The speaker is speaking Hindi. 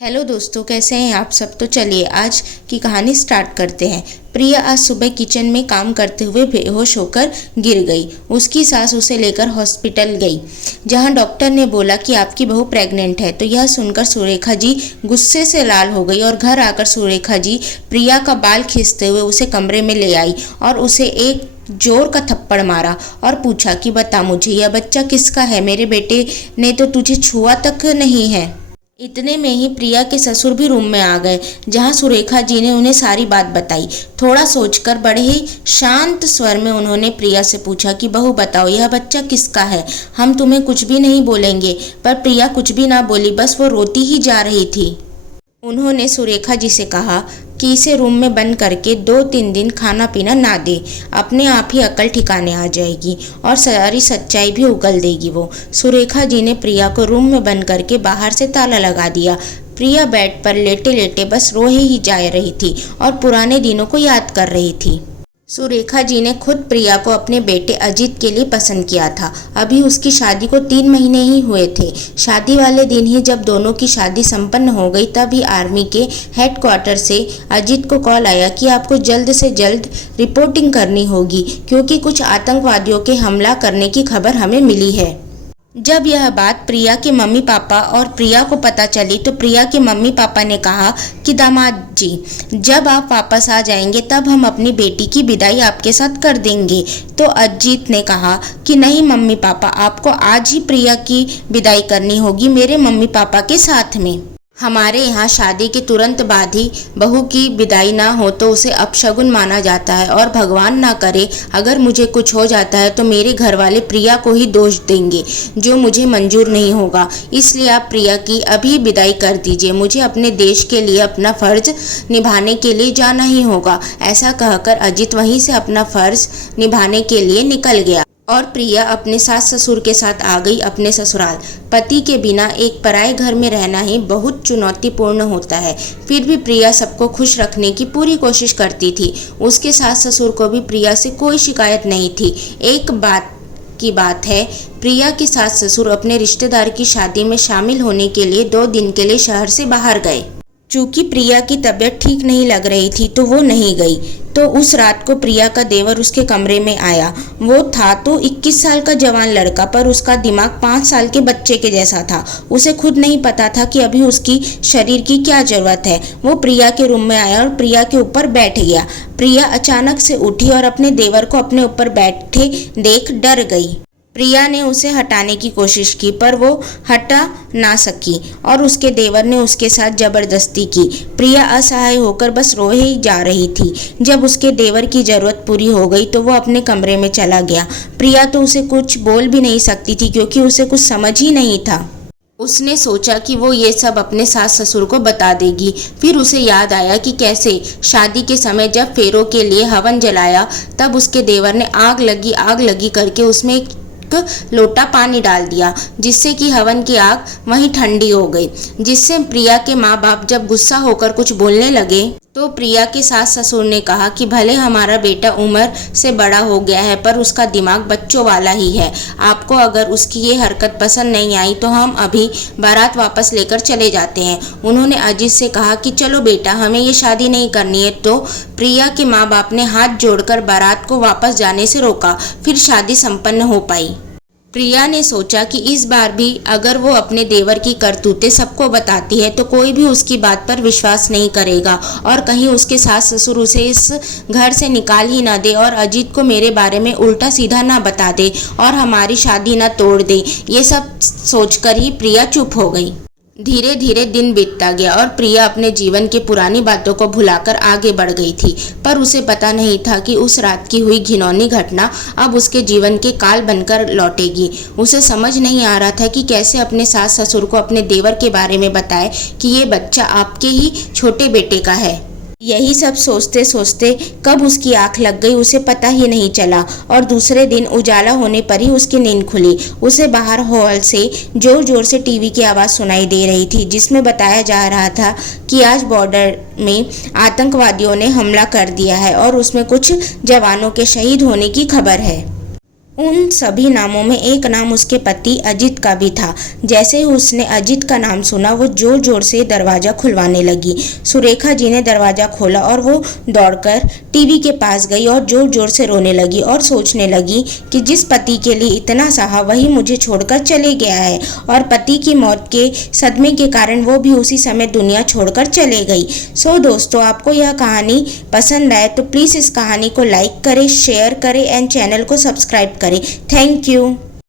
हेलो दोस्तों, कैसे हैं आप सब। तो चलिए आज की कहानी स्टार्ट करते हैं। प्रिया आज सुबह किचन में काम करते हुए बेहोश होकर गिर गई। उसकी सास उसे लेकर हॉस्पिटल गई, जहां डॉक्टर ने बोला कि आपकी बहू प्रेग्नेंट है। तो यह सुनकर सुरेखा जी गुस्से से लाल हो गई और घर आकर सुरेखा जी प्रिया का बाल खींचते हुए उसे कमरे में ले आई और उसे एक जोर का थप्पड़ मारा और पूछा कि बता मुझे, यह बच्चा किसका है? मेरे बेटे ने तो तुझे छुआ तक नहीं है। इतने में ही प्रिया के ससुर भी रूम में आ गए, जहां सुरेखा जी ने उन्हें सारी बात बताई। थोड़ा सोचकर बड़े ही शांत स्वर में उन्होंने प्रिया से पूछा कि बहू बताओ, यह बच्चा किसका है? हम तुम्हें कुछ भी नहीं बोलेंगे। पर प्रिया कुछ भी ना बोली, बस वो रोती ही जा रही थी। उन्होंने सुरेखा जी से कहा कि इसे रूम में बंद करके 2-3 दिन खाना पीना ना दे, अपने आप ही अकल ठिकाने आ जाएगी और सारी सच्चाई भी उगल देगी वो। सुरेखा जी ने प्रिया को रूम में बंद करके बाहर से ताला लगा दिया। प्रिया बेड पर लेटे लेटे बस रोए ही जा रही थी और पुराने दिनों को याद कर रही थी। सुरेखा जी ने खुद प्रिया को अपने बेटे अजीत के लिए पसंद किया था। अभी उसकी शादी को 3 महीने ही हुए थे। शादी वाले दिन ही जब दोनों की शादी संपन्न हो गई, तभी आर्मी के हेडक्वार्टर से अजीत को कॉल आया कि आपको जल्द से जल्द रिपोर्टिंग करनी होगी, क्योंकि कुछ आतंकवादियों के हमला करने की खबर हमें मिली है। जब यह बात प्रिया के मम्मी पापा और प्रिया को पता चली, तो प्रिया के मम्मी पापा ने कहा कि दामाद जी, जब आप वापस आ जाएंगे तब हम अपनी बेटी की विदाई आपके साथ कर देंगे। तो अजीत ने कहा कि नहीं मम्मी पापा, आपको आज ही प्रिया की विदाई करनी होगी मेरे मम्मी पापा के साथ में। हमारे यहाँ शादी के तुरंत बाद ही बहू की विदाई ना हो तो उसे अपशगुन माना जाता है, और भगवान ना करे अगर मुझे कुछ हो जाता है तो मेरे घर वाले प्रिया को ही दोष देंगे, जो मुझे मंजूर नहीं होगा। इसलिए आप प्रिया की अभी विदाई कर दीजिए। मुझे अपने देश के लिए अपना फर्ज निभाने के लिए जाना ही होगा। ऐसा कहकर अजीत वहीं से अपना फर्ज निभाने के लिए निकल गया और प्रिया अपने सास ससुर के साथ आ गई अपने ससुराल। पति के बिना एक पराए घर में रहना ही बहुत चुनौतीपूर्ण होता है। फिर भी प्रिया सबको खुश रखने की पूरी कोशिश करती थी। उसके सास ससुर को भी प्रिया से कोई शिकायत नहीं थी। एक बात की बात है, प्रिया के सास ससुर अपने रिश्तेदार की शादी में शामिल होने के लिए 2 दिन के लिए शहर से बाहर गए। चूंकि प्रिया की तबीयत ठीक नहीं लग रही थी तो वो नहीं गई। तो उस रात को प्रिया का देवर उसके कमरे में आया। वो था तो 21 साल का जवान लड़का, पर उसका दिमाग 5 साल के बच्चे के जैसा था। उसे खुद नहीं पता था कि अभी उसकी शरीर की क्या जरूरत है। वो प्रिया के रूम में आया और प्रिया के ऊपर बैठ गया। प्रिया अचानक से उठी और अपने देवर को अपने ऊपर बैठे देख डर गई। प्रिया ने उसे हटाने की कोशिश की, पर वो हटा ना सकी और उसके देवर ने उसके साथ जबरदस्ती की। प्रिया असहाय होकर बस रोए ही जा रही थी। जब उसके देवर की जरूरत पूरी हो गई तो वो अपने कमरे में चला गया। प्रिया तो उसे कुछ बोल भी नहीं सकती थी, क्योंकि उसे कुछ समझ ही नहीं था। उसने सोचा कि वो ये सब अपने सास ससुर को बता देगी। फिर उसे याद आया कि कैसे शादी के समय जब फेरों के लिए हवन जलाया, तब उसके देवर ने आग लगी करके उसमें एक लोटा पानी डाल दिया, जिससे कि हवन की आग वहीं ठंडी हो गई। जिससे प्रिया के माँ बाप जब गुस्सा होकर कुछ बोलने लगे, तो प्रिया के सास ससुर ने कहा कि भले हमारा बेटा उम्र से बड़ा हो गया है, पर उसका दिमाग बच्चों वाला ही है। आपको अगर उसकी ये हरकत पसंद नहीं आई तो हम अभी बारात वापस लेकर चले जाते हैं। उन्होंने अजीत से कहा कि चलो बेटा, हमें ये शादी नहीं करनी है। तो प्रिया के माँ बाप ने हाथ जोड़कर बारात को वापस जाने से रोका। फिर शादी संपन्न हो पाई। प्रिया ने सोचा कि इस बार भी अगर वो अपने देवर की करतूतें सबको बताती है तो कोई भी उसकी बात पर विश्वास नहीं करेगा, और कहीं उसके सास ससुर उसे इस घर से निकाल ही ना दे और अजीत को मेरे बारे में उल्टा सीधा ना बता दे और हमारी शादी ना तोड़ दे। ये सब सोचकर ही प्रिया चुप हो गई। धीरे धीरे दिन बीतता गया और प्रिया अपने जीवन की पुरानी बातों को भुलाकर आगे बढ़ गई थी। पर उसे पता नहीं था कि उस रात की हुई घिनौनी घटना अब उसके जीवन के काल बनकर लौटेगी। उसे समझ नहीं आ रहा था कि कैसे अपने सास ससुर को अपने देवर के बारे में बताए कि ये बच्चा आपके ही छोटे बेटे का है। यही सब सोचते सोचते कब उसकी आंख लग गई उसे पता ही नहीं चला, और दूसरे दिन उजाला होने पर ही उसकी नींद खुली। उसे बाहर हॉल से जोर जोर से टीवी की आवाज़ सुनाई दे रही थी, जिसमें बताया जा रहा था कि आज बॉर्डर में आतंकवादियों ने हमला कर दिया है और उसमें कुछ जवानों के शहीद होने की खबर है। उन सभी नामों में एक नाम उसके पति अजित का भी था। जैसे ही उसने अजित का नाम सुना वो जोर जोर से दरवाज़ा खुलवाने लगी। सुरेखा जी ने दरवाज़ा खोला और वो दौड़कर टीवी के पास गई और जोर जोर से रोने लगी और सोचने लगी कि जिस पति के लिए इतना सहा वही मुझे छोड़कर चले गया है, और पति की मौत के सदमे के कारण वो भी उसी समय दुनिया छोड़कर चले गई। सो दोस्तों, आपको यह कहानी पसंद आए तो प्लीज़ इस कहानी को लाइक करें, शेयर करें एंड चैनल को सब्सक्राइब करें। Thank you.